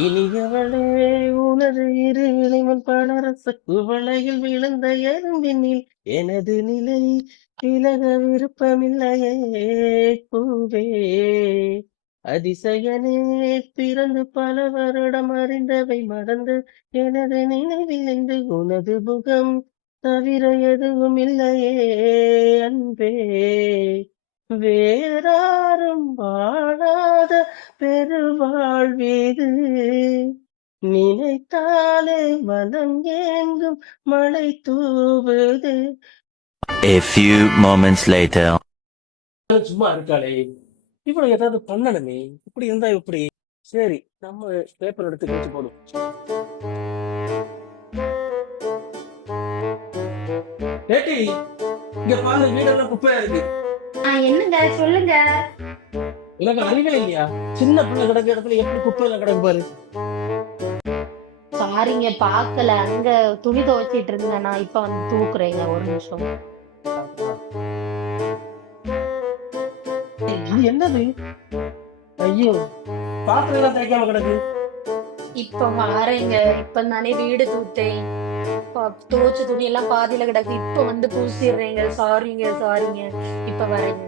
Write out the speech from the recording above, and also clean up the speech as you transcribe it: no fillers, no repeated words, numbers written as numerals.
இனியவளே உனது இரு இளைவன் படரச குவளையில் விழுந்த எறும்பினில் எனது நிலை விலக விருப்பமில்லையே பூவே அதிசயனே பிறந்து பல வருடம் அறிந்தவை மறந்து எனது நினைவில் இன்று உனது முகம் தவிர எதுவும் இல்லையே அன்பே வேறாரும் வாழாத பெருவாழ்வீது நினைத்தாலே மனம் ஏங்கும் மழை தூவுது. A few moments later. சும்மா இருக்காளே, இவ்வளவு ஏதாவது பண்ணணுமே. இப்படி இருந்தா இப்படி. சரி, நம்ம பேப்பர் எடுத்து கிழிச்சு போடும். ஏட்டி, இங்க பாரு, வீடெல்லாம் குப்பையா இருக்கு. என்னங்க சொல்லுங்க. எனக்கு அறிவே இல்லையா? சின்ன பிள்ளை கிடக்க இடத்துல எப்படி குப்பையில கிடக்கு பாரு. சாரிங்க, பாக்கல. அங்க துணி துவைச்சிட்டு இருந்தேன். நான் இப்ப வந்து தூக்குறேங்க, ஒரு நிமிஷம். இது என்னது? ஐயோ, பாத்திரம் எல்லாம் தேய்க்காம கிடக்கு. இப்ப வாரேங்க. இப்ப நானே வீடு தூத்தேன். துவைச்ச துணி எல்லாம் பாதியில கிடக்கு. இப்ப வந்து பூசிடுறேங்க. சாரிங்க. இப்ப வரேங்க.